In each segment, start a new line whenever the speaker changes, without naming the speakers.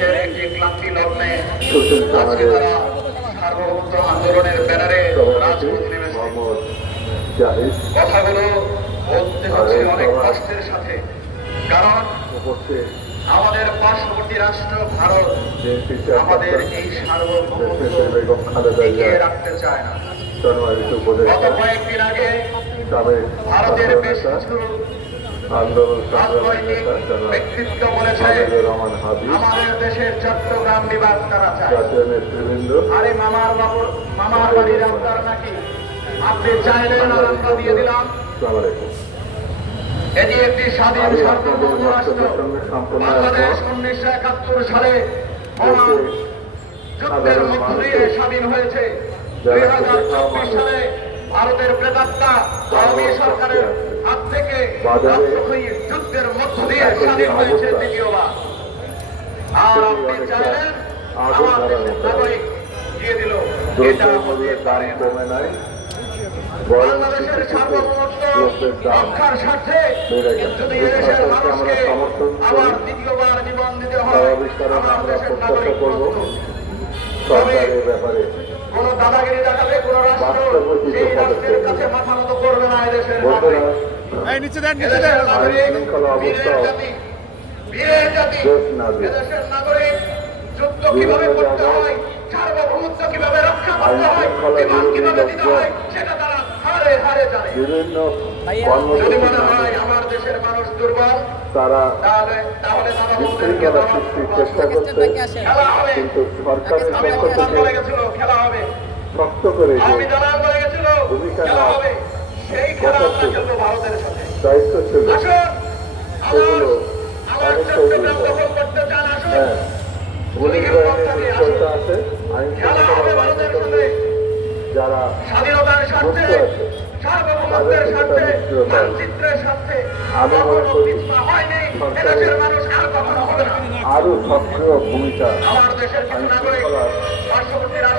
দেশের একটি ক্লান্তি লগ্নে আজকে তারা সার্বভৌমত্ব আন্দোলনের ব্যানারে রাজপথে নেমেছে। কথাগুলো বলতে হচ্ছে অনেক কষ্টের সাথে। কারণ আমাদের পার্শ্ববর্তী রাষ্ট্র ভারত আমাদের এই সার্বভৌমত্ব রাখতে চায় না। গত কয়েকদিন আগে ভারতের বেশ কিছু এটি একটি স্বাধীন সার্বভৌম রাষ্ট্র বাংলাদেশ উনিশশো একাত্তর সালে যুদ্ধের মধ্য দিয়ে স্বাধীন হয়েছে দুই হাজার চব্বিশ সালে ভারতের প্রেতাত্মা আওয়ামী সরকারের হাত থেকে যুদ্ধের মধ্য দিয়ে স্বাধীন হয়েছে দ্বিতীয়বার। আর আপনি চাইলেন আমার
ধরার
দেশের নাগরিক দিয়ে দিল। এটা হতে পারে না।
কমে নাই। বরং
বাংলাদেশের
কিছু কিছু
সার্বভৌমত্ব রক্ষার স্বার্থে যদি এদেশের মানুষকে
আমরা সমর্থন করি।
আবার দ্বিতীয়বার জীবন দিতে হয়। আমার দেশের নাগরিক কোন দাদাগিরি দেখাবে কোন না
দেশ
যুদ্ধ কীভাবে
বিভিন্ন
করতে হয় সার্বভৌমত্ব কীভাবে রক্ষা করতে হয় বিমান কীভাবে দিতে হয় সেটা তারা হারে হারে জানে
বিভিন্ন
যদি মনে হয় আমার দেশের মানুষ দুর্বল
তারা বিশৃঙ্খলা সৃষ্টির চেষ্টা করছে কিন্তু সরকারের পক্ষ থেকে
খেলা হবে।
শক্ত করে ভূমিকা ছিল। দায়িত্ব সেগুলো অনেকটাই হ্যাঁ আছে আইন যারা মুক্ত আছে। আমি মনে করি সরকারের আরও সক্রিয় ভূমিকা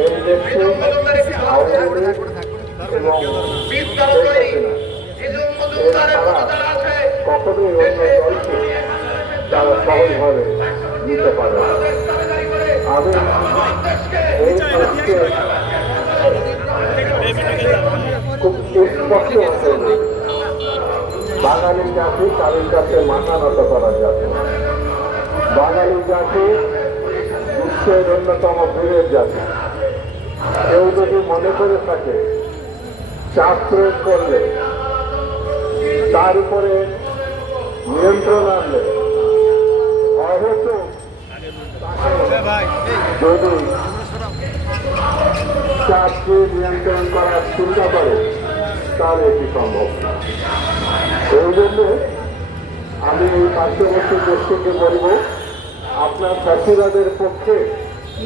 এই
দেশে আওয়ামী লীগ কখনোই অন্য তারা সহজভাবে নিতে পারে আমি এই দেশকে খুব স্পষ্ট বাঙালি জাতি তাদের কাছে মাথা নত করা যাবে বাঙালি জাতি বিশ্বের অন্যতম বীরের জাতি কেউ যদি মনে করে থাকে, চাপ প্রয়োগ করলে, তার উপরে নিয়ন্ত্রণ আনলে যদি চাপকে নিয়ন্ত্রণ করার চিন্তা করে, তাহলে এটি সম্ভব এই জন্য আমি এই পার্শ্ববর্তী দেশটিকে বলব, আপনার চাষিবাদের পক্ষে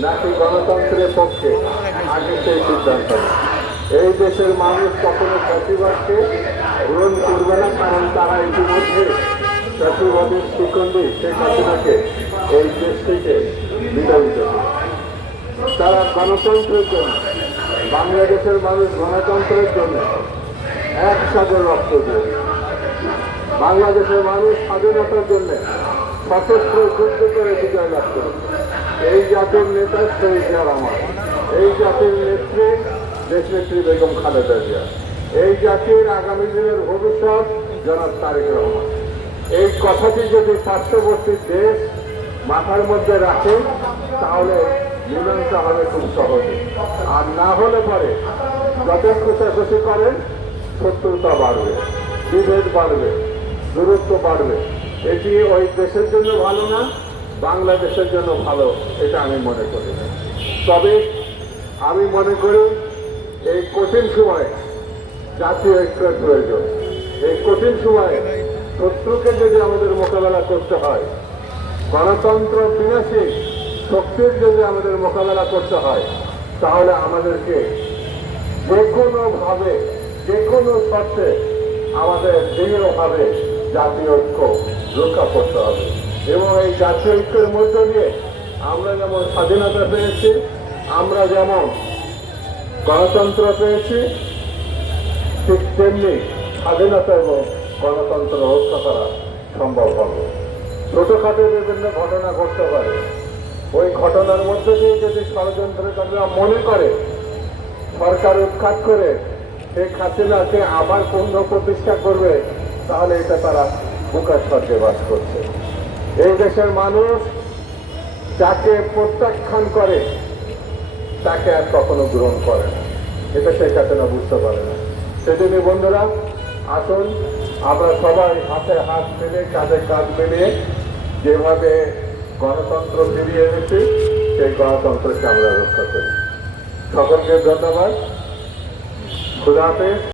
নাকি গণতন্ত্রের পক্ষে? আগে সেই সিদ্ধান্ত। এই দেশের মানুষ কখনো চাষিবাদকে গ্রহণ করবে না, কারণ তারা ইতিমধ্যে চাষিবাদের শিকন্দি শেখ হাসিনাকে এই দেশ থেকে বিদায়িত তারা গণতন্ত্রের জন্য, বাংলাদেশের মানুষ গণতন্ত্রের জন্য এক সাগর রক্ত দিয়েছে বাংলাদেশের মানুষ স্বাধীনতার জন্য সশস্ত্র যুদ্ধ করে বিজয় লাভ করেছে এই জাতির নেতা শহীদ রহমান এই জাতির নেত্রী দেশনেত্রী বেগম খালেদা জিয়া। এই জাতির আগামী দিনের ভবিষ্যৎ জনাব তারেক রহমান। এই কথাটি যদি পার্শ্ববর্তী দেশ মাথার মধ্যে রাখে, তাহলে মীমাংসা হবে খুব সহজে। আর না হলে পরে যত খুশাখুশি করেন, শত্রুতা বাড়বে, বিভেদ বাড়বে, দূরত্ব বাড়বে। এটি ওই দেশের জন্য ভালো না বাংলাদেশের জন্য ভালো, এটা আমি মনে করি না। তবে আমি মনে করি এই কঠিন সময়ে জাতীয় ঐক্যের প্রয়োজন। এই কঠিন সময়ে শত্রুকে যদি আমাদের মোকাবেলা করতে হয়, গণতন্ত্র বিনাশী শক্তির যদি আমাদের মোকাবেলা করতে হয়, তাহলে আমাদেরকে যে কোনোভাবে যে কোনো শর্তে আমাদের দৃঢ়ভাবে জাতীয় ঐক্য রক্ষা করতে হবে। এবং এই জাতীয় ঐক্যের মধ্য দিয়ে আমরা যেমন স্বাধীনতা পেয়েছি, আমরা যেমন গণতন্ত্র পেয়েছি, ঠিক তেমনি স্বাধীনতা এবং গণতন্ত্র রক্ষা করা সম্ভব হবে। ছোটখাটো বিভিন্ন ঘটনা ঘটতে পারে। ওই ঘটনার মধ্যে দিয়ে যদি ষড়যন্ত্রকারীরা মনে করে, সরকার উৎখাত করে শেখ হাসিনাকে আবার পুনঃ প্রতিষ্ঠা করবে, তাহলে এটা তারা বুকার স্বর্গে বাস করছে। এই দেশের মানুষ যাকে প্রত্যাখ্যান করে, তাকে আর কখনো গ্রহণ করে না। এটা শেখ হাসিনা বুঝতে পারে না। সেজন্য বন্ধুরা, আসুন, আমরা সবাই হাতে হাত মিলে, কাঁধে কাঁধ মিলিয়ে যেভাবে গণতন্ত্র ফিরিয়ে এনেছি, সেই গণতন্ত্রকে আমরা রক্ষা করি। সকলকে ধন্যবাদ। খুদা হাফেজ।